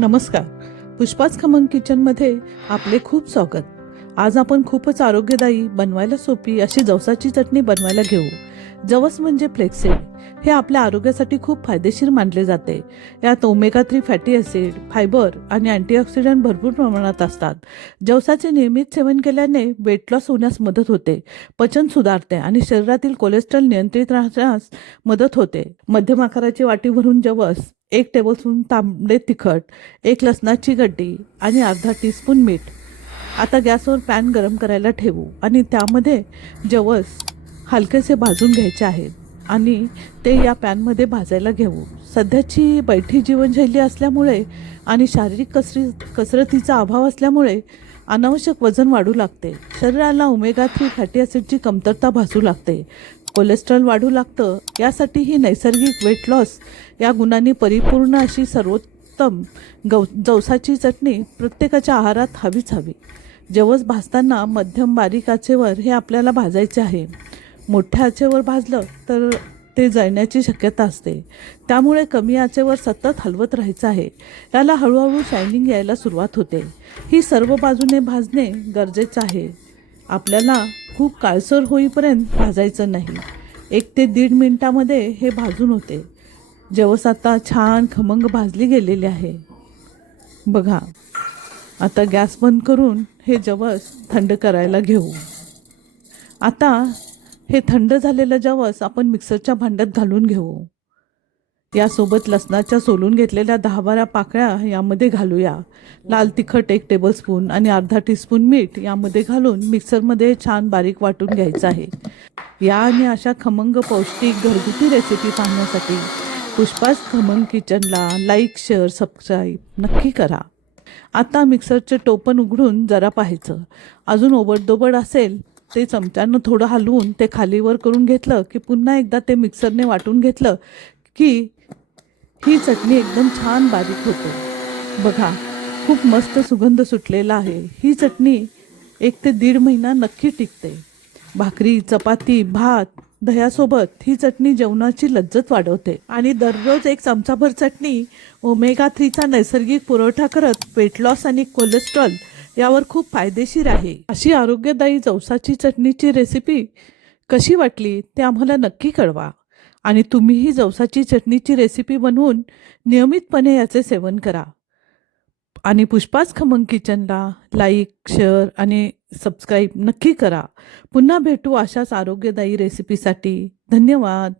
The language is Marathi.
नमस्कार. पुष्पाच खमंग किचनमध्ये आपले खूप स्वागत. आज आपण खूपच आरोग्यदायी, बनवायला सोपी अशी जवसाची चटणी बनवायला घेऊ. जवस म्हणजे फ्लेक्सेड. हे आपल्या आरोग्यासाठी खूप फायदेशीर मानले जाते. यात ओमेगा 3 फॅटी ॲसिड, फायबर आणि अँटीऑक्सिडंट भरपूर प्रमाणात असतात. जवसाचे नियमित सेवन केल्याने वेट लॉस होण्यास मदत होते, पचन सुधारते आणि शरीरातील कोलेस्ट्रॉल नियंत्रित राहण्यास मदत होते. मध्यम आकाराची वाटी भरून जवस, 1 टेबलस्पून तांबडे तिखट, 1 लसणाची गड्डी आणि अर्धा टीस्पून मीठ. आता गॅसवर पॅन गरम करायला ठेवू आणि त्यामध्ये जवस हलकेसे भाजून घ्यायचे आहेत आणि ते या पॅनमध्ये भाजायला घेऊ. सध्याची बैठी जीवनशैली असल्यामुळे आणि शारीरिक कसरतीचा अभाव असल्यामुळे अनावश्यक वजन वाढू लागते. शरीराला ओमेगा 3 फॅटी ॲसिडची कमतरता भासू लागते. कोलेस्ट्रॉल वाढू लागतं. यासाठी ही नैसर्गिक वेट लॉस या गुणांनी परिपूर्ण अशी सर्वोत्तम जवसाची चटणी प्रत्येकाच्या आहारात हवीच हवी. जवस भाजताना मध्यम बारीक आचेवर हे आपल्याला भाजायचे आहे. मोठ्या आचेवर भाजलं तर ते जळण्याची शक्यता असते. त्यामुळे कमी आचेवर सतत हलवत राहायचं आहे. याला हळूहळू शायनिंग यायला सुरुवात होते. ही सर्व बाजूने भाजणे गरजेचं आहे. आपल्याला खूप काळसर होईपर्यंत भाजायचं नाही. 1 ते 1.5 मिनिटामध्ये हे भाजून होते. जवस आता छान खमंग भाजली गेलेली आहे. बघा, आता गॅस बंद करून हे जवस थंड करायला घेऊ. आता हे थंड झालेलं जवस आपण मिक्सरच्या भांड्यात घालून घेऊ. यासोबत लसणाच्या सोलून घेतलेल्या 10-12 पाकळ्या यामध्ये घालूया. लाल तिखट 1 टेबलस्पून आणि अर्धा टीस्पून मीठ यामध्ये घालून मिक्सरमध्ये छान बारीक वाटून घ्यायचं आहे. या आणि अशा खमंग पौष्टिक घरगुती रेसिपी पाहण्यासाठी पुष्पाच खमंग किचनला लाईक, शेअर, सबस्क्राईब नक्की करा. आता मिक्सरचे टोपण उघडून जरा पाहायचं. अजून ओबडधोबड असेल ते चमच्यानं थोडं हलवून ते खालीवर करून घेतलं की पुन्हा एकदा ते मिक्सरने वाटून घेतलं की ही चटणी एकदम छान बारीक होते. बघा, खूप मस्त सुगंध सुटलेला आहे. ही चटणी 1 ते 1.5 महिना नक्की टिकते. भाकरी, चपाती, भात, दह्यासोबत ही चटणी जेवणाची लज्जत वाढवते आणि दररोज 1 चमचाभर चटणी ओमेगा 3चा नैसर्गिक पुरवठा करत वेट लॉस आणि कोलेस्ट्रॉल यावर खूप फायदेशीर आहे. अशी आरोग्यदायी जवसाची चटणीची रेसिपी कशी वाटली ते आम्हाला नक्की कळवा आणि तुम्हीही जवसाची चटणीची रेसिपी बनवून नियमितपणे याचे सेवन करा. आणि पुष्पाच खमंग किचनला लाईक, शेअर आणि सबस्क्राईब नक्की करा. पुन्हा भेटू अशाच आरोग्यदायी रेसिपीसाठी. धन्यवाद.